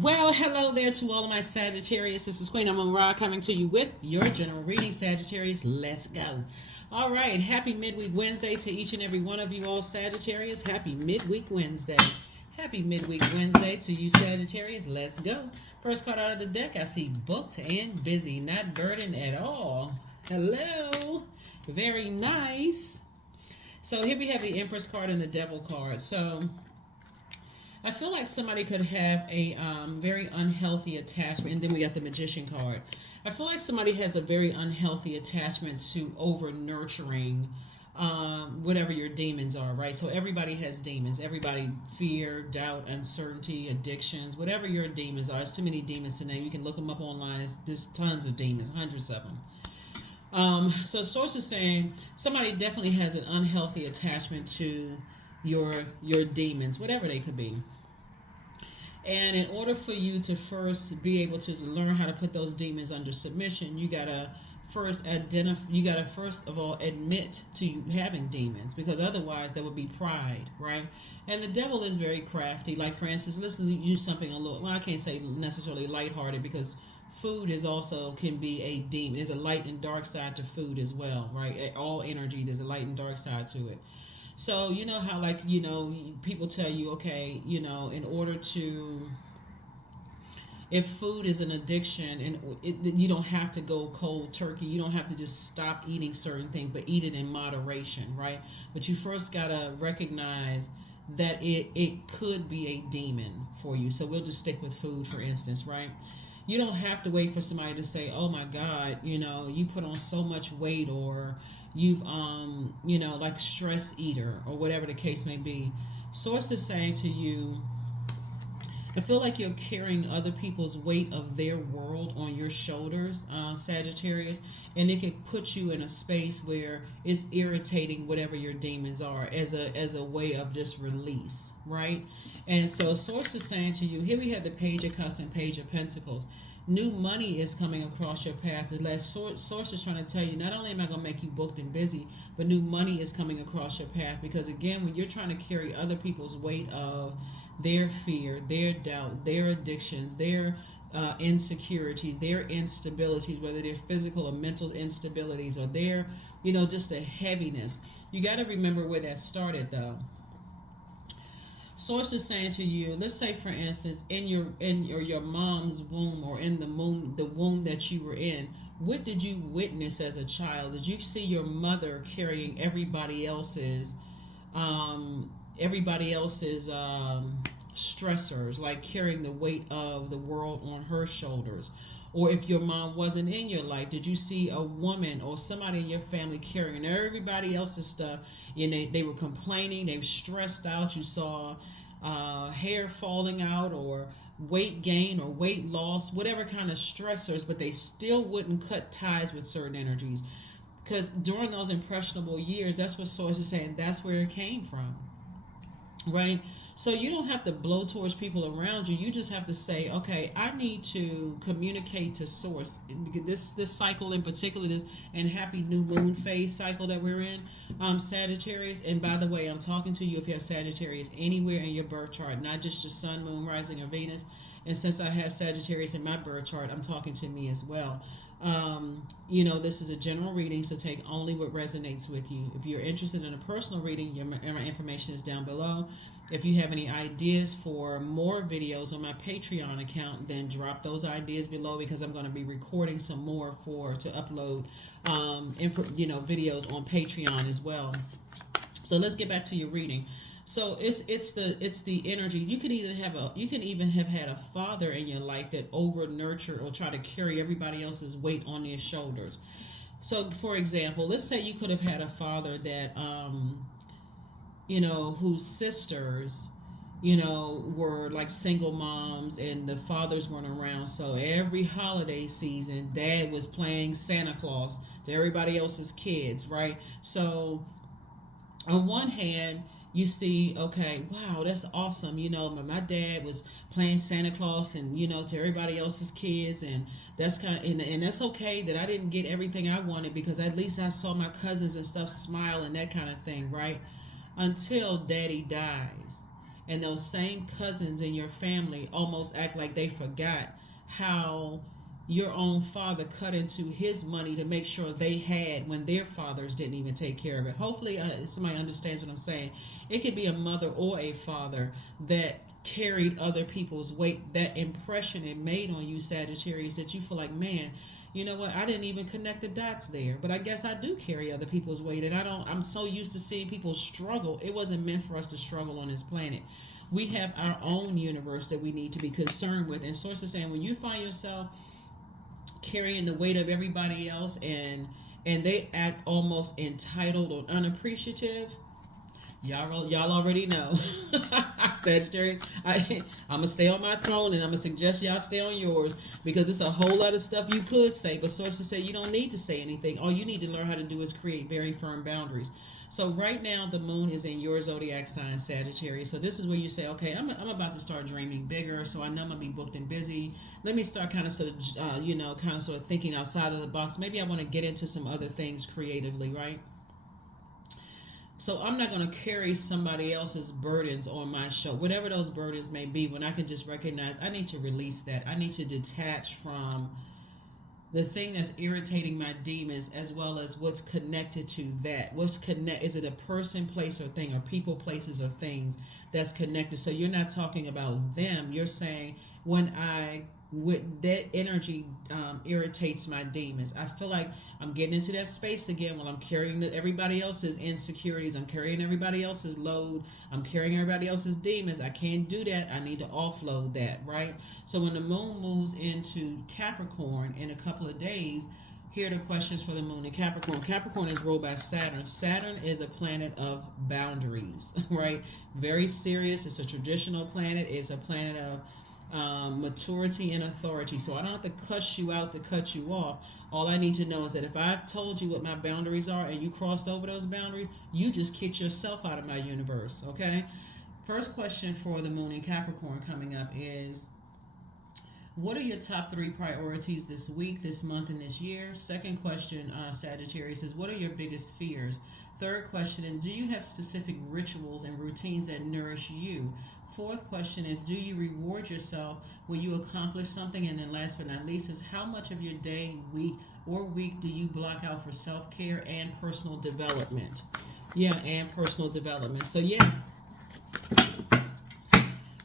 Well, hello there to all of my Sagittarius. This is Queen Amun Ra coming to you with your general reading, Sagittarius. Let's go. All right. Happy midweek Wednesday to each and every one of you all, Sagittarius. Happy midweek Wednesday. Happy midweek Wednesday to you, Sagittarius. Let's go. First card out of the deck, I see booked and busy, not burdened at all. Hello. Very nice. So here we have the Empress card and the Devil card. So I feel like somebody could have a very unhealthy attachment, and then we got the Magician card. I feel like somebody has a very unhealthy attachment to over nurturing whatever your demons are, right? So everybody has demons. Everybody, fear, doubt, uncertainty, addictions, whatever your demons are. There's too many demons to name. You can look them up online. There's tons of demons, hundreds of them. So source is saying somebody definitely has an unhealthy attachment to your demons, whatever they could be. And in order for you to first be able to learn how to put those demons under submission, you gotta first identify. You gotta first of all admit to you having demons, because otherwise there would be pride, right? And the devil is very crafty. Like for instance, let's use something a little. Well, I can't say necessarily lighthearted because food is also can be a demon. There's a light and dark side to food as well, right? All energy, there's a light and dark side to it. So you know how people tell you, okay, in order to, if food is an addiction and you don't have to go cold turkey, you don't have to just stop eating certain things, but eat it in moderation, right? But you first gotta recognize that it could be a demon for you. So we'll just stick with food, for instance, right? You don't have to wait for somebody to say, oh my God, you put on so much weight, or you've like stress eater, or whatever the case may be. Source is saying to you, I feel like you're carrying other people's weight of their world on your shoulders, Sagittarius, and it can put you in a space where it's irritating whatever your demons are as a way of just release, right? And so source is saying to you, here we have the Page of Cups and Page of Pentacles. New money is coming across your path. The last source is trying to tell you, not only am I going to make you booked and busy, but new money is coming across your path. Because again, when you're trying to carry other people's weight of their fear, their doubt, their addictions, their insecurities, their instabilities, whether they're physical or mental instabilities, or their, just a heaviness. You got to remember where that started, though. Source is saying to you, let's say for instance, in your mom's womb, or in the womb that you were in, what did you witness as a child? Did you see your mother carrying everybody else's stressors, like carrying the weight of the world on her shoulders? Or if your mom wasn't in your life, did you see a woman or somebody in your family carrying everybody else's stuff? They were complaining, they were stressed out. You saw hair falling out, or weight gain, or weight loss, whatever kind of stressors, but they still wouldn't cut ties with certain energies. Because during those impressionable years, that's what Source is saying, that's where it came from. Right? So you don't have to blow towards people around you. You just have to say, okay, I need to communicate to source. This cycle in particular, this and happy new moon phase cycle that we're in, Sagittarius. And by the way, I'm talking to you if you have Sagittarius anywhere in your birth chart, not just your sun, moon, rising, or Venus. And since I have Sagittarius in my birth chart, I'm talking to me as well. This is a general reading, so take only what resonates with you. If you're interested in a personal reading, my information is down below. If you have any ideas for more videos on my Patreon account, then drop those ideas below, because I'm going to be recording some more to upload videos on Patreon as well. So let's get back to your reading. So it's the energy. You can even have had a father in your life that over nurtured or tried to carry everybody else's weight on their shoulders. So for example, let's say you could have had a father that whose sisters were like single moms, and the fathers weren't around. So every holiday season, dad was playing Santa Claus to everybody else's kids, right? So on one hand, you see, okay, wow, that's awesome. My dad was playing Santa Claus and, to everybody else's kids. And that's and that's okay that I didn't get everything I wanted, because at least I saw my cousins and stuff smile and that kind of thing, right? Until daddy dies. and those same cousins in your family almost act like they forgot how your own father cut into his money to make sure they had when their fathers didn't even take care of it. Hopefully, somebody understands what I'm saying. It could be a mother or a father that carried other people's weight. That impression it made on you, Sagittarius, that you feel like, man, you know what? I didn't even connect the dots there, but I guess I do carry other people's weight, and I'm so used to seeing people struggle. It wasn't meant for us to struggle on this planet. We have our own universe that we need to be concerned with. And sources saying when you find yourself carrying the weight of everybody else, and they act almost entitled or unappreciative, y'all already know. Sagittarius, I'm gonna stay on my throne, and I'm gonna suggest y'all stay on yours, because it's a whole lot of stuff you could say, but sources say you don't need to say anything. All you need to learn how to do is create very firm boundaries. So right now the moon is in your zodiac sign, Sagittarius. So this is where you say, okay, I'm about to start dreaming bigger. So I know I'm gonna be booked and busy. Let me start kind of sort of kind of sort of thinking outside of the box. Maybe I want to get into some other things creatively, right? So I'm not going to carry somebody else's burdens on my show, whatever those burdens may be, when I can just recognize I need to release that. I need to detach from the thing that's irritating my demons, as well as what's connected to that. Is it a person, place, or thing, or people, places, or things that's connected? So you're not talking about them. You're saying with that energy irritates my demons. I feel like I'm getting into that space again when I'm carrying everybody else's insecurities. I'm carrying everybody else's load. I'm carrying everybody else's demons. I can't do that. I need to offload that, right? So when the moon moves into Capricorn in a couple of days, here are the questions for the moon in Capricorn. Capricorn is ruled by Saturn. Saturn is a planet of boundaries, right? Very serious. It's a traditional planet. It's a planet of maturity and authority. So I don't have to cuss you out to cut you off. All I need to know is that if I've told you what my boundaries are and you crossed over those boundaries, you just kicked yourself out of my universe, okay? First question for the moon in Capricorn coming up is, what are your top 3 priorities this week, this month, and this year? Second question, Sagittarius, is what are your biggest fears? Third question is, do you have specific rituals and routines that nourish you? Fourth question is, do you reward yourself when you accomplish something? And then last but not least is, how much of your day, week do you block out for self-care and personal development? Yeah, and personal development. So yeah.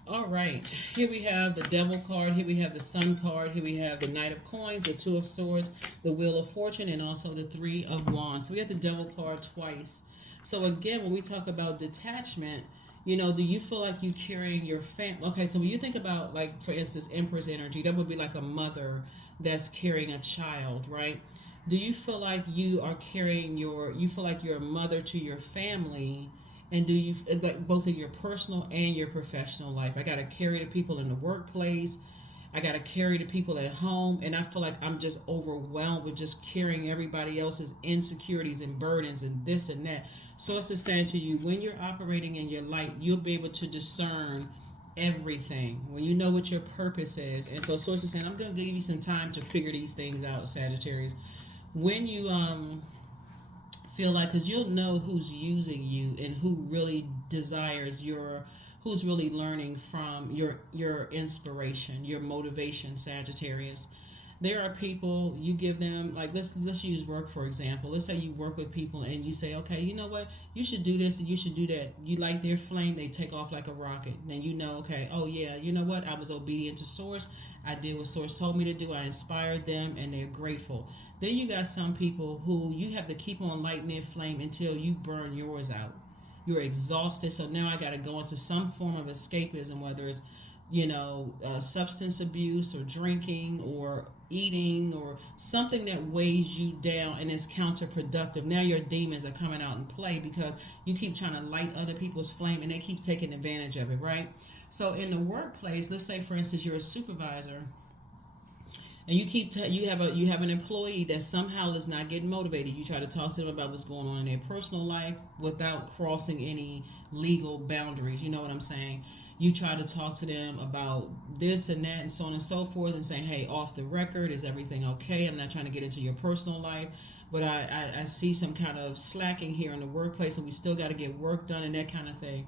All right, here we have the Devil card, here we have the Sun card, here we have the Knight of Coins, the Two of Swords, the Wheel of Fortune, and also the Three of Wands. So we have the Devil card twice. So again, when we talk about detachment, do you feel like you carrying your family? Okay, so when you think about, like, for instance, Empress energy, that would be like a mother that's carrying a child, right? Do you feel like you are carrying you feel like you're a mother to your family? And do you, like, both in your personal and your professional life? I got to carry the people in the workplace. I got to carry the people at home. And I feel like I'm just overwhelmed with just carrying everybody else's insecurities and burdens and this and that. So it's just saying to you, when you're operating in your light, you'll be able to discern everything when you know what your purpose is. And so Source is saying, I'm going to give you some time to figure these things out, Sagittarius. When you feel like, because you'll know who's using you and who really desires who's really learning from your inspiration, your motivation, Sagittarius. There are people, you give them, like, let's use work for example. Let's say you work with people and you say, okay, you know what, you should do this and you should do that. You light their flame, they take off like a rocket. Then you know, okay, oh yeah, you know what, I was obedient to Source. I did what Source told me to do. I inspired them and they're grateful. Then you got some people who you have to keep on lighting their flame until you burn yours out. You're exhausted, so now I got to go into some form of escapism, whether it's substance abuse or drinking or eating or something that weighs you down and is counterproductive. Now your demons are coming out in play because you keep trying to light other people's flame and they keep taking advantage of it, right? So in the workplace, let's say for instance you're a supervisor and you have an employee that somehow is not getting motivated. You try to talk to them about what's going on in their personal life without crossing any legal boundaries. You know what I'm saying? You try to talk to them about this and that and so on and so forth and saying, hey, off the record, is everything okay? I'm not trying to get into your personal life, but I see some kind of slacking here in the workplace and we still got to get work done and that kind of thing.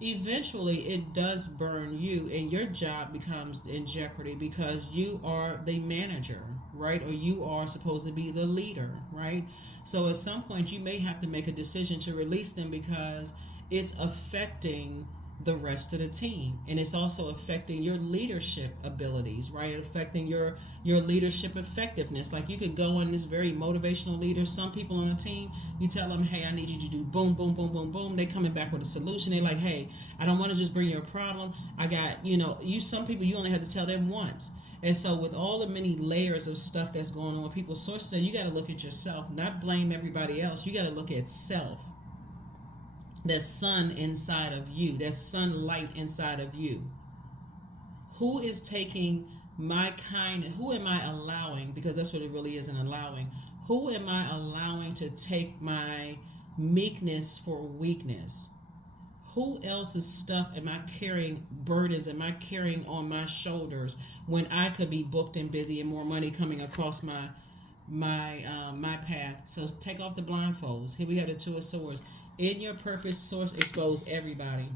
eventually it does burn you, and your job becomes in jeopardy because you are the manager, right? Or you are supposed to be the leader, right? So at some point you may have to make a decision to release them because it's affecting the rest of the team, and it's also affecting your leadership abilities, right? Affecting your leadership effectiveness. Like, you could go on this very motivational leader, some people on a team, you tell them, hey, I need you to do boom, boom, boom, boom, boom, they coming back with a solution. They're like, hey, I don't want to just bring you a problem, I got, some people you only have to tell them once. And so with all the many layers of stuff that's going on, people's sources say you got to look at yourself, not blame everybody else. You got to look at self. There's sun inside of you. There's sunlight inside of you. Who is taking my kindness? Who am I allowing? Because that's what it really is, an allowing. Who am I allowing to take my meekness for weakness? Who else's stuff am I carrying, burdens am I carrying on my shoulders when I could be booked and busy and more money coming across my path? So take off the blindfolds. Here we have the Two of Swords. In your purpose, source, expose everybody.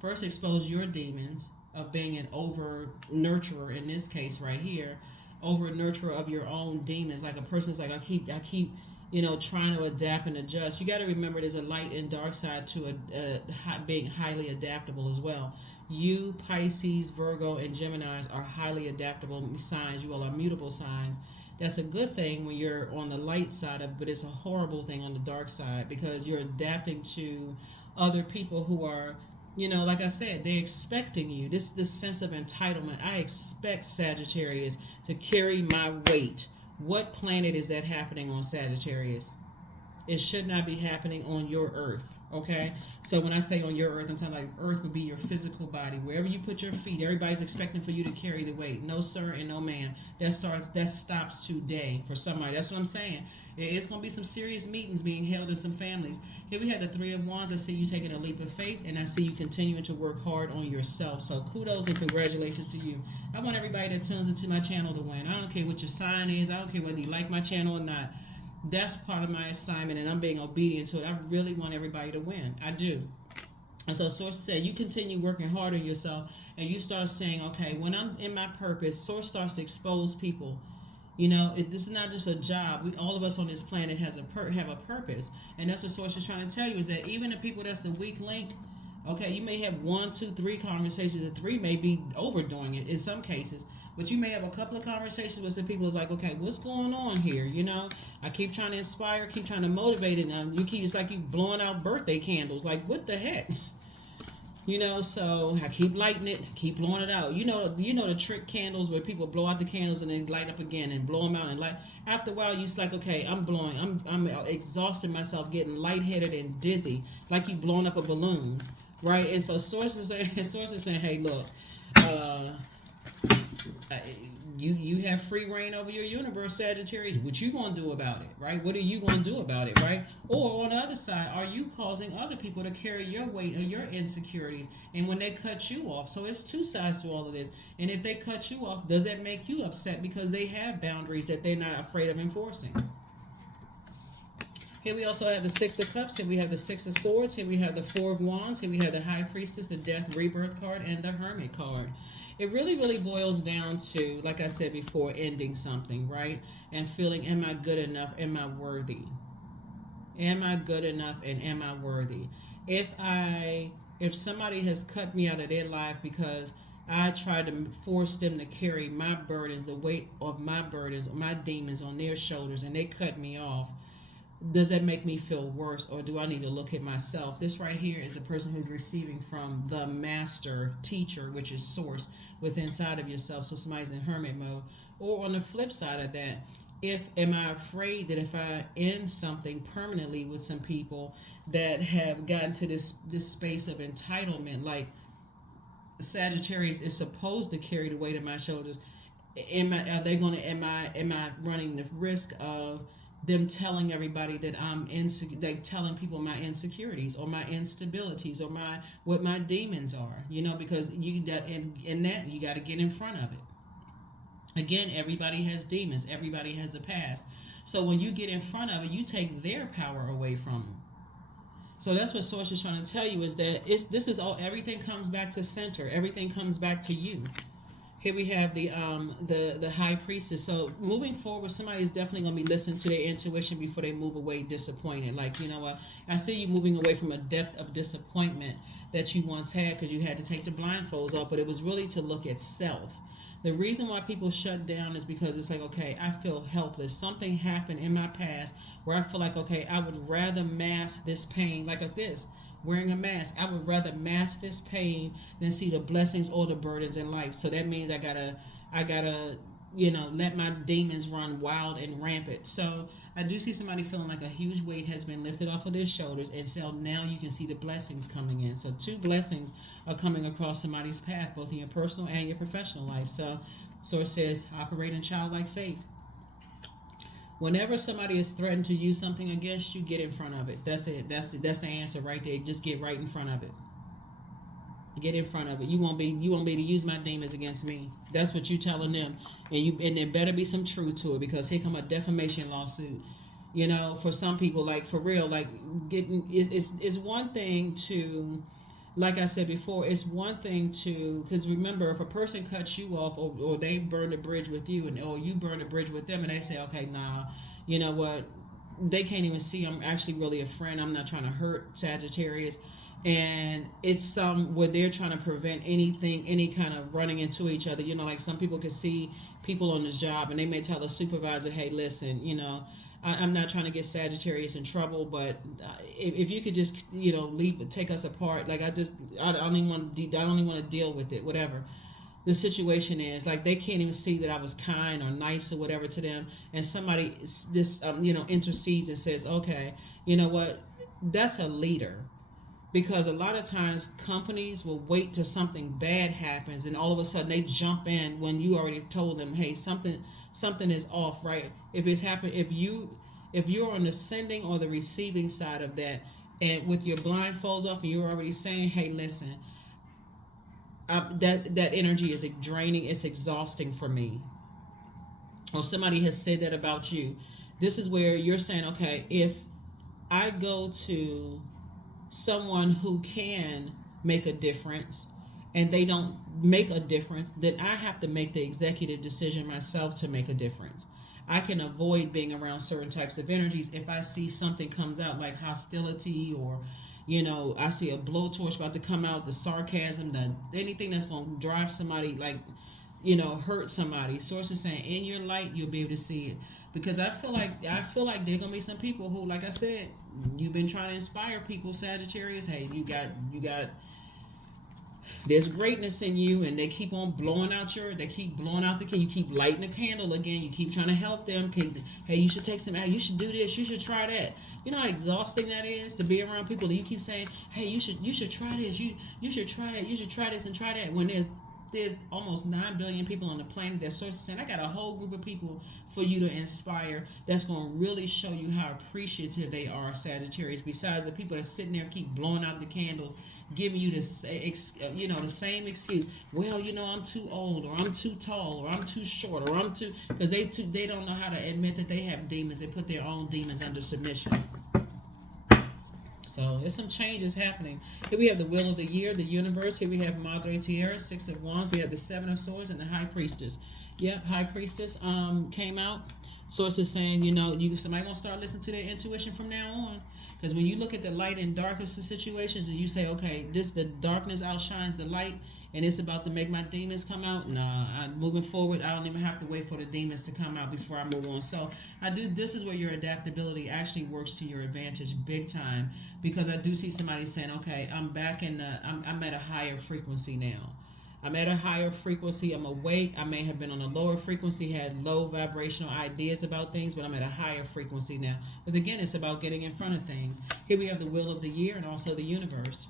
First, expose your demons of being an over nurturer. In this case, right here, over nurturer of your own demons. Like a person's like, I keep, trying to adapt and adjust. You got to remember, there's a light and dark side to being highly adaptable as well. You, Pisces, Virgo, and Geminis are highly adaptable signs. You all are mutable signs. That's a good thing when you're on the light side of it, but it's a horrible thing on the dark side because you're adapting to other people who are, like I said, they're expecting you. This sense of entitlement. I expect Sagittarius to carry my weight. What planet is that happening on, Sagittarius? It should not be happening on your earth, okay? So when I say on your earth, I'm talking like earth would be your physical body. Wherever you put your feet, everybody's expecting for you to carry the weight. No, sir, and no, ma'am. That stops today for somebody. That's what I'm saying. It's going to be some serious meetings being held in some families. Here we have the Three of Wands. I see you taking a leap of faith, and I see you continuing to work hard on yourself. So kudos and congratulations to you. I want everybody that tunes into my channel to win. I don't care what your sign is. I don't care whether you like my channel or not. That's part of my assignment, and I'm being obedient to it. I really want everybody to win. I do. And so Source said, you continue working hard on yourself, and you start saying, okay, when I'm in my purpose, Source starts to expose people. This is not just a job. All of us on this planet have a purpose, and that's what Source is trying to tell you, is that even the people that's the weak link, okay, you may have 1, 2, 3 conversations, and 3 may be overdoing it in some cases. But you may have a couple of conversations with some people. It's like, okay, what's going on here? I keep trying to inspire, keep trying to motivate, and it's like you blowing out birthday candles. Like, what the heck? So I keep lighting it, keep blowing it out. The trick candles where people blow out the candles and then light up again and blow them out and light. After a while, you're like, okay, I'm exhausting myself, getting lightheaded and dizzy, like you blowing up a balloon, right? And so Source is saying, hey, look. You have free reign over your universe, Sagittarius. What you gonna do about it, right? What are you gonna do about it, right? Or on the other side, are you causing other people to carry your weight or your insecurities? And when they cut you off, so it's two sides to all of this. And if they cut you off, does that make you upset because they have boundaries that they're not afraid of enforcing? Here we also have the Six of Cups. Here we have the Six of Swords. Here we have the Four of Wands. Here we have the High Priestess, the Death Rebirth card, and the Hermit card. It really, really boils down to, like I said before, ending something, right? And feeling, am I good enough? Am I worthy? Am I good enough and am I worthy? If somebody has cut me out of their life because I tried to force them to carry my burdens, the weight of my burdens, my demons on their shoulders, and they cut me off, does that make me feel worse, or do I need to look at myself? This right here is a person who's receiving from the master teacher, which is source within inside of yourself. So somebody's in hermit mode. Or on the flip side of that, am I afraid that if I end something permanently with some people that have gotten to this space of entitlement, like Sagittarius is supposed to carry the weight of my shoulders, am I running the risk of them telling everybody that I'm insecure, like telling people my insecurities or my instabilities or what my demons are, because you got in that you got to get in front of it. Again, everybody has demons, everybody has a past. So when you get in front of it, you take their power away from them. So that's what Source is trying to tell you, is that this is all, everything comes back to center. Everything comes back to you. Here we have the high priestess. So moving forward, somebody is definitely going to be listening to their intuition before they move away disappointed. Like, you know what? I see you moving away from a depth of disappointment that you once had because you had to take the blindfolds off, but it was really to look at self. The reason why people shut down is because it's like, okay, I feel helpless. Something happened in my past where I feel like, okay, I would rather mask this pain like this. Wearing a mask, I would rather mask this pain than see the blessings or the burdens in life. So that means I gotta, let my demons run wild and rampant. So I do see somebody feeling like a huge weight has been lifted off of their shoulders, and so now you can see the blessings coming in. So two blessings are coming across somebody's path, both in your personal and your professional life. So Source says, operate in childlike faith. Whenever somebody is threatened to use something against you, get in front of it. That's it. That's the answer right there. Just get right in front of it. Get in front of it. You won't be able to use my demons against me. That's what you telling them, and there better be some truth to it, because here come a defamation lawsuit. You know, for some people, like for real, like getting it's one thing to, like I said before, it's one thing to, because remember, if a person cuts you off, or they burn a bridge with you, or you burn a bridge with them, and they say, okay, nah, you know what, they can't even see I'm actually really a friend. I'm not trying to hurt Sagittarius. And it's where they're trying to prevent any kind of running into each other. You know, like some people can see people on the job, and they may tell the supervisor, hey, listen, you know, I'm not trying to get Sagittarius in trouble, but if you could just, take us apart. Like I don't even want to deal with it, whatever the situation is. Like they can't even see that I was kind or nice or whatever to them, and somebody just intercedes and says, okay, you know what, that's a leader. Because a lot of times companies will wait till something bad happens, and all of a sudden they jump in when you already told them, hey, something is off, right? If it's happened, if you're on the sending or the receiving side of that, and with your blindfolds off, and you're already saying, hey, listen, that energy is draining, it's exhausting for me. Or somebody has said that about you. This is where you're saying, okay, if I go to someone who can make a difference and they don't make a difference, then I have to make the executive decision myself to make a difference. I can avoid being around certain types of energies if I see something comes out like hostility, or I see a blowtorch about to come out, the sarcasm, anything that's going to drive somebody, like hurt somebody. Source is saying, in your light you'll be able to see it. Because I feel like there gonna be some people who, like I said, you've been trying to inspire people, Sagittarius. Hey, you got there's greatness in you, and they keep on blowing out the candle. You keep lighting the candle again. You keep trying to help them. Hey, you should take some out. You should do this. You should try that. You know how exhausting that is to be around people that you keep saying, hey, you should try this. You should try that. You should try this and try that. When there's almost 9 billion people on the planet. That Source is saying, I got a whole group of people for you to inspire that's going to really show you how appreciative they are, Sagittarius. Besides the people that sitting there keep blowing out the candles, giving you the same excuse. Well, I'm too old, or I'm too tall, or I'm too short, or I'm too, because they don't know how to admit that they have demons. They put their own demons under submission. So there's some changes happening. Here we have the Wheel of the Year, the Universe. Here we have Madre Tierra, Six of Wands. We have the Seven of Swords and the High Priestess. Yep, High Priestess came out. Source is saying, somebody gonna start listening to their intuition from now on. Because when you look at the light and darkness of situations, and you say, okay, the darkness outshines the light, and it's about to make my demons come out. Moving forward, I don't even have to wait for the demons to come out before I move on. So this is where your adaptability actually works to your advantage big time, because I do see somebody saying, okay, I'm back I'm at a higher frequency now. I'm at a higher frequency. I'm awake. I may have been on a lower frequency, had low vibrational ideas about things, but I'm at a higher frequency now. Because again, it's about getting in front of things. Here we have the Wheel of the Year and also the Universe.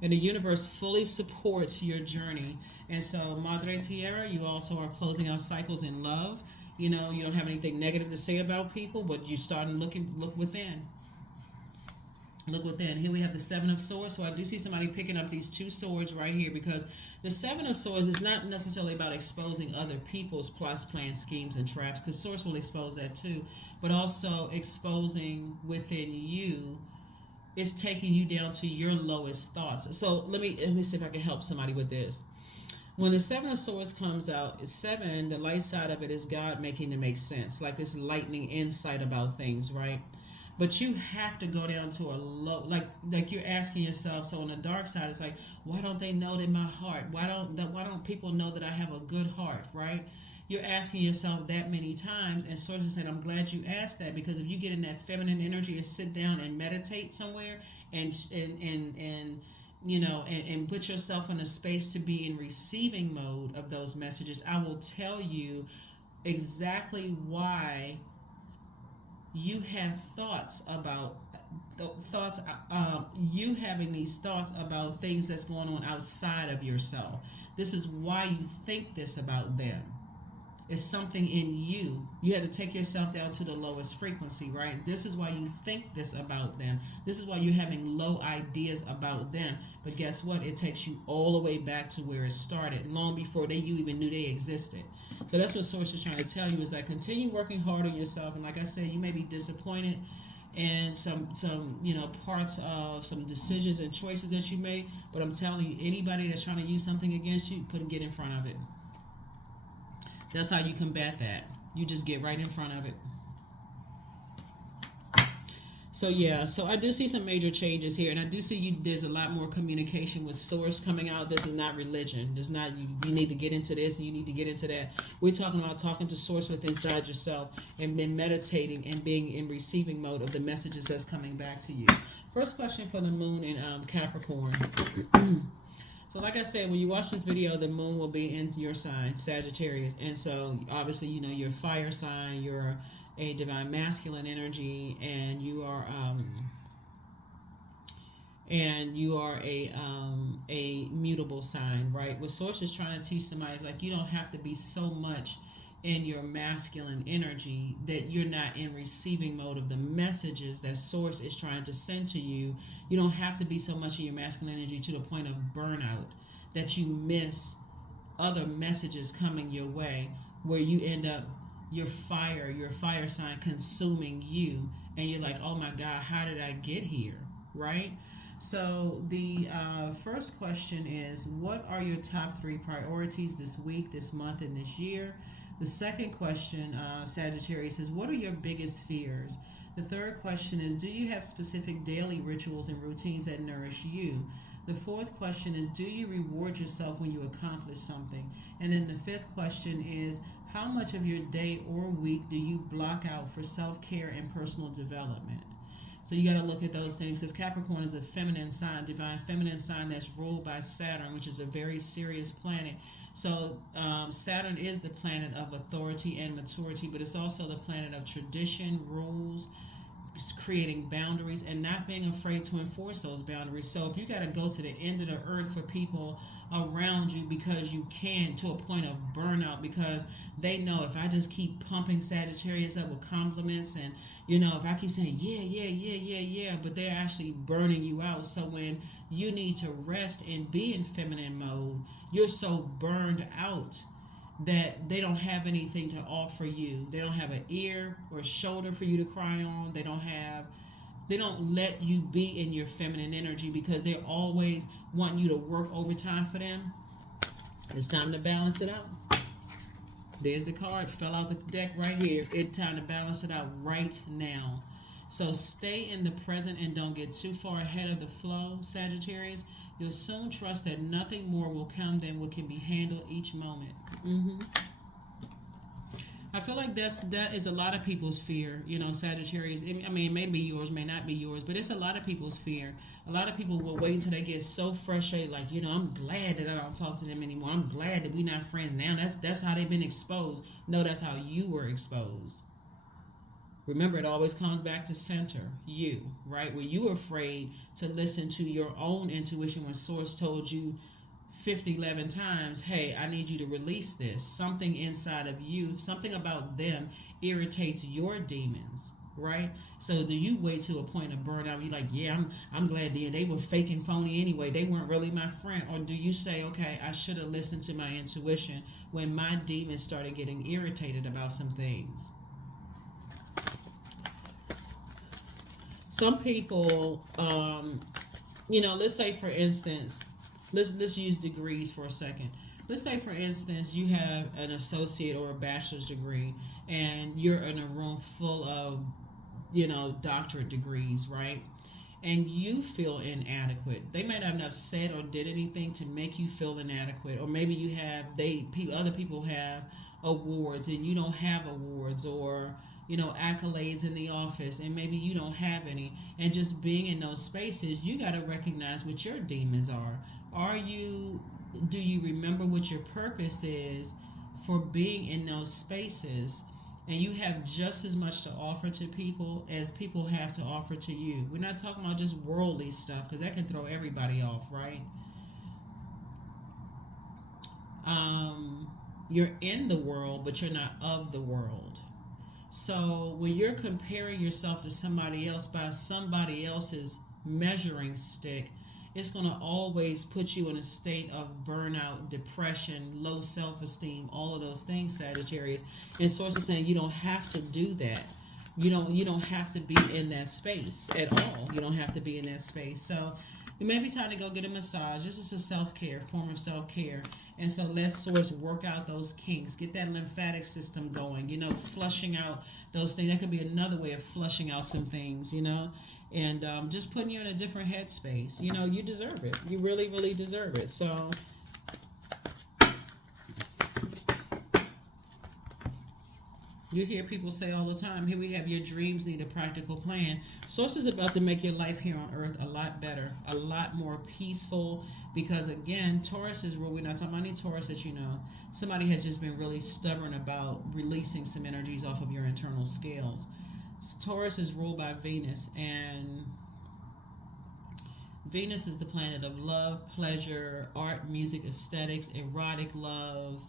And the universe fully supports your journey. And so, Madre Tierra, you also are closing out cycles in love. You don't have anything negative to say about people, but you're starting to look within. Look within. Here we have the Seven of Swords. So I do see somebody picking up these two swords right here, because the Seven of Swords is not necessarily about exposing other people's plots, plans, schemes, and traps, because Source will expose that too, but also exposing within you it's taking you down to your lowest thoughts. So let me see if I can help somebody with this. When the Seven of Swords comes out, it's seven. The light side of it is God making it make sense, like this lightning insight about things, right? But you have to go down to a low, like you're asking yourself. So on the dark side, it's like, why don't they know that my heart? Why don't people know that I have a good heart, right? You're asking yourself that many times, and Source is saying, I'm glad you asked that, because if you get in that feminine energy and sit down and meditate somewhere, and and put yourself in a space to be in receiving mode of those messages, I will tell you exactly why you have thoughts about you having these thoughts about things that's going on outside of yourself. This is why you think this about them. It's something in you. You had to take yourself down to the lowest frequency, right? This is why you think this about them. This is why you're having low ideas about them. But guess what? It takes you all the way back to where it started, long before you even knew they existed. So that's what Source is trying to tell you, is that continue working hard on yourself. And like I said, you may be disappointed in some parts of some decisions and choices that you made. But I'm telling you, anybody that's trying to use something against you, get in front of it. That's how you combat that. You just get right in front of it. So yeah, so I do see some major changes here, and I do see there's a lot more communication with Source coming out. This is not religion. There's not you need to get into this and you need to get into that. We're talking about talking to Source within inside yourself, and then meditating and being in receiving mode of the messages that's coming back to you. First question for the moon in Capricorn. So like I said, when you watch this video, the moon will be in your sign, Sagittarius. And so obviously, you're a fire sign, you're a divine masculine energy, and you are a mutable sign, right? What Source is trying to teach somebody is like, you don't have to be so much in your masculine energy that you're not in receiving mode of the messages that Source is trying to send to you. You don't have to be so much in your masculine energy to the point of burnout that you miss other messages coming your way, where you end up your fire sign consuming you, and you're like, oh my God, how did I get here, right? So the first question is, what are your top 3 priorities this week, this month, and this year? The second question, Sagittarius, is what are your biggest fears? The third question is, do you have specific daily rituals and routines that nourish you? The fourth question is, do you reward yourself when you accomplish something? And then the fifth question is, how much of your day or week do you block out for self-care and personal development? So you got to look at those things, because Capricorn is a feminine sign, divine feminine sign that's ruled by Saturn, which is a very serious planet. So Saturn is the planet of authority and maturity, but it's also the planet of tradition, rules, creating boundaries, and not being afraid to enforce those boundaries. So if you got to go to the end of the earth for people around you because you can, to a point of burnout, because they know if I just keep pumping Sagittarius up with compliments, and if I keep saying yeah, but they're actually burning you out. So when you need to rest and be in feminine mode, you're so burned out that they don't have anything to offer you. They don't have an ear or shoulder for you to cry on. They don't let you be in your feminine energy, because they're always wanting you to work overtime for them. It's time to balance it out. There's the card, fell out the deck right here. It's time to balance it out right now. So stay in the present and don't get too far ahead of the flow, Sagittarius. You'll soon trust that nothing more will come than what can be handled each moment. I feel like that is a lot of people's fear, Sagittarius. I mean, it may be yours, may not be yours, but it's a lot of people's fear. A lot of people will wait until they get so frustrated, like, I'm glad that I don't talk to them anymore. I'm glad that we're not friends now. That's how they've been exposed. No, that's how you were exposed. Remember, it always comes back to center, you, right? Where you were afraid to listen to your own intuition when Source told you 11 times, hey, I need you to release this. Something inside of you, something about them irritates your demons, right? So do you wait to a point of burnout? You're like, yeah, I'm glad they were fake and phony anyway. They weren't really my friend. Or do you say, okay, I should have listened to my intuition when my demons started getting irritated about some things? some people, let's say for instance, let's use degrees for a second. Let's say for instance you have an associate or a bachelor's degree, and you're in a room full of doctorate degrees, right? And you feel inadequate. They might not have said or did anything to make you feel inadequate, or maybe you have other people have awards and you don't have awards, or accolades in the office and maybe you don't have any. And just being in those spaces, you got to recognize what your demons are. Do you remember what your purpose is for being in those spaces? And you have just as much to offer to people as people have to offer to you. We're not talking about just worldly stuff, because that can throw everybody off, right? You're in the world, but you're not of the world. So when you're comparing yourself to somebody else by somebody else's measuring stick, it's going to always put you in a state of burnout, depression, low self-esteem, all of those things, Sagittarius. And Source is saying you don't have to do that. You don't have to be in that space at all. You don't have to be in that space. So it may be time to go get a massage. This is a self-care, form of self-care. And so let's Source work out those kinks, get that lymphatic system going, flushing out those things. That could be another way of flushing out some things, and just putting you in a different headspace. You deserve it. You really, really deserve it. So you hear people say all the time, here we have your dreams need a practical plan. Source is about to make your life here on earth a lot better, a lot more peaceful, because again, Taurus is where we're not talking about any Taurus that somebody has just been really stubborn about releasing some energies off of your internal scales. Taurus is ruled by Venus, and Venus is the planet of love, pleasure, art, music, aesthetics, erotic love.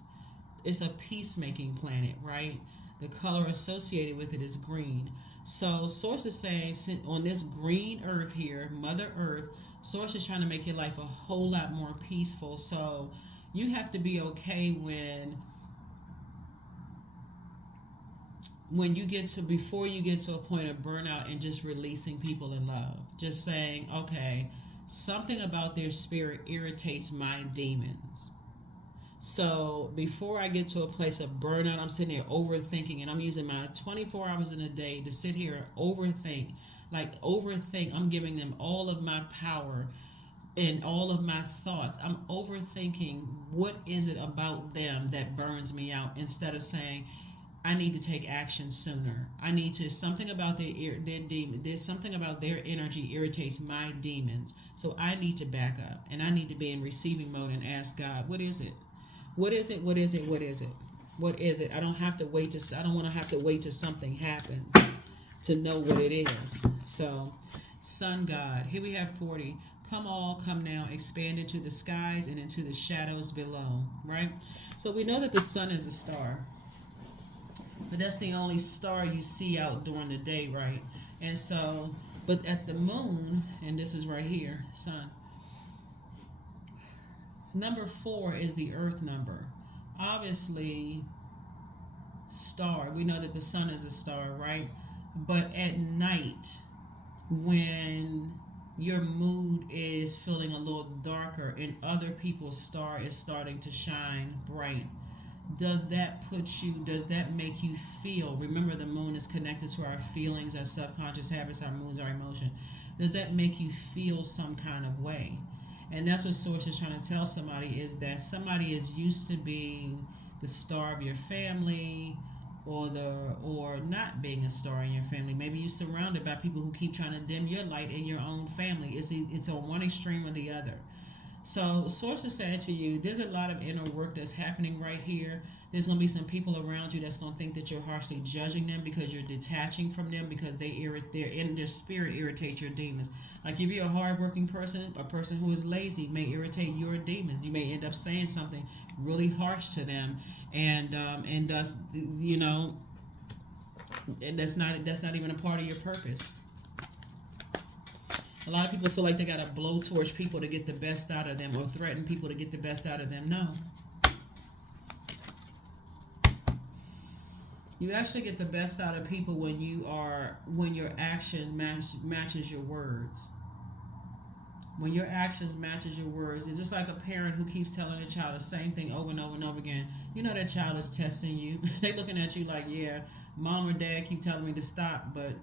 It's a peacemaking planet, right? The color associated with it is green. So Source is saying, on this green earth here, Mother Earth, Source is trying to make your life a whole lot more peaceful. So you have to be okay before you get to a point of burnout and just releasing people in love. Just saying, okay, something about their spirit irritates my demons. So before I get to a place of burnout, I'm sitting there overthinking, and I'm using my 24 hours in a day to sit here and overthink. I'm giving them all of my power and all of my thoughts. I'm overthinking what is it about them that burns me out, instead of saying, I need to take action sooner. Something about their demon. There's something about their energy irritates my demons. So I need to back up, and I need to be in receiving mode and ask God, what is it? What is it? What is it? What is it? What is it? I don't want to have to wait till something happens to know what it is. So, Sun God, here we have 40. Come now, expand into the skies and into the shadows below, right? So we know that the sun is a star, but that's the only star you see out during the day, right? And so, but at the moon, and this is right here, sun. Number 4 is the earth number. Obviously, star. We know that the sun is a star, right? But at night, when your mood is feeling a little darker and other people's star is starting to shine bright, does that make you feel? Remember, the moon is connected to our feelings, our subconscious habits, our moods, our emotion. Does that make you feel some kind of way? And that's what Source is trying to tell somebody, is that somebody is used to being the star of your family, or not being a star in your family. Maybe you're surrounded by people who keep trying to dim your light in your own family. It's on one extreme or the other. So Source is saying to you, there's a lot of inner work that's happening right here. There's going to be some people around you that's going to think that you're harshly judging them because you're detaching from them, because their spirit irritates your demons. Like if you're a hardworking person, a person who is lazy may irritate your demons. You may end up saying something really harsh to them, and thus, and that's not even a part of your purpose. A lot of people feel like they got to blowtorch people to get the best out of them, or threaten people to get the best out of them. No. You actually get the best out of people when your actions matches your words. When your actions matches your words, it's just like a parent who keeps telling a child the same thing over and over and over again. You know that child is testing you. They looking at you like, yeah, mom or dad keep telling me to stop, but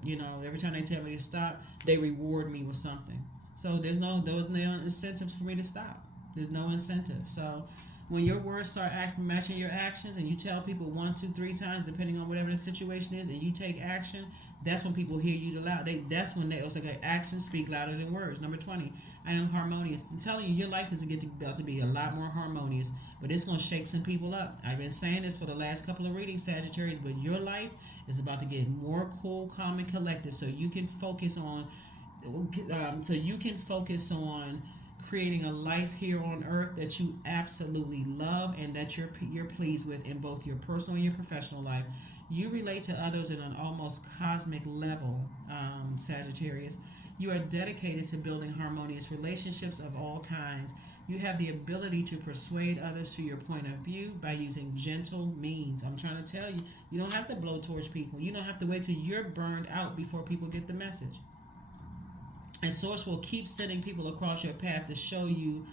every time they tell me to stop, they reward me with something. So there was no incentives for me to stop. There's no incentive. So when your words start matching your actions, and you tell people one, two, three times, depending on whatever the situation is, and you take action, that's when people hear you loud. That's when it's like actions speak louder than words. Number 20, I am harmonious. I'm telling you, your life is about to be a lot more harmonious, but it's going to shake some people up. I've been saying this for the last couple of readings, Sagittarius, but your life is about to get more cool, calm, and collected, so you can focus on creating a life here on earth that you absolutely love and that you're pleased with in both your personal and your professional life. You relate to others at an almost cosmic level, Sagittarius. You are dedicated to building harmonious relationships of all kinds. You have the ability to persuade others to your point of view by using gentle means. I'm trying to tell you, you don't have to blow torch people. You don't have to wait till you're burned out before people get the message. And Source will keep sending people across your path to show you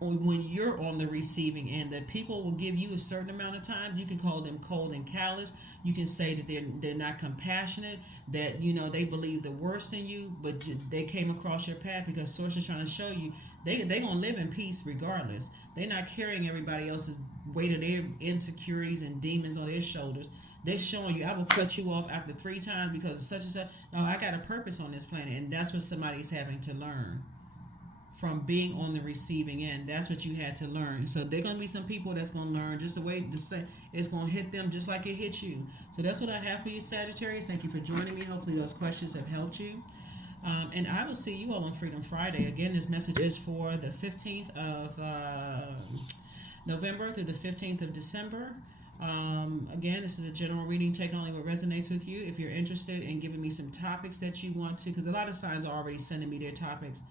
when you're on the receiving end that people will give you a certain amount of time. You can call them cold and callous. You can say that they're not compassionate, that they believe the worst in you, but they came across your path because Source is trying to show you they gonna live in peace regardless. They're not carrying everybody else's weight of their insecurities and demons on their shoulders. They're showing you, I will cut you off after 3 times because of such and such. No, I got a purpose on this planet, and that's what somebody's having to learn from being on the receiving end. That's what you had to learn. So there are going to be some people that's going to learn just the way to say it's going to hit them just like it hit you. So that's what I have for you, Sagittarius. Thank you for joining me. Hopefully those questions have helped you. And I will see you all on Freedom Friday. Again, this message is for the 15th of November through the 15th of December. Again, this is a general reading. Take only what resonates with you. If you're interested in giving me some topics that you want to, because a lot of signs are already sending me their topics,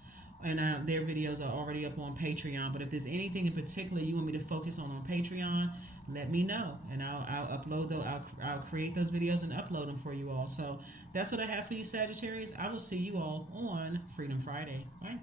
and their videos are already up on Patreon. But if there's anything in particular you want me to focus on Patreon, let me know, and I'll upload those. I'll create those videos and upload them for you all. So that's what I have for you, Sagittarius. I will see you all on Freedom Friday. Bye.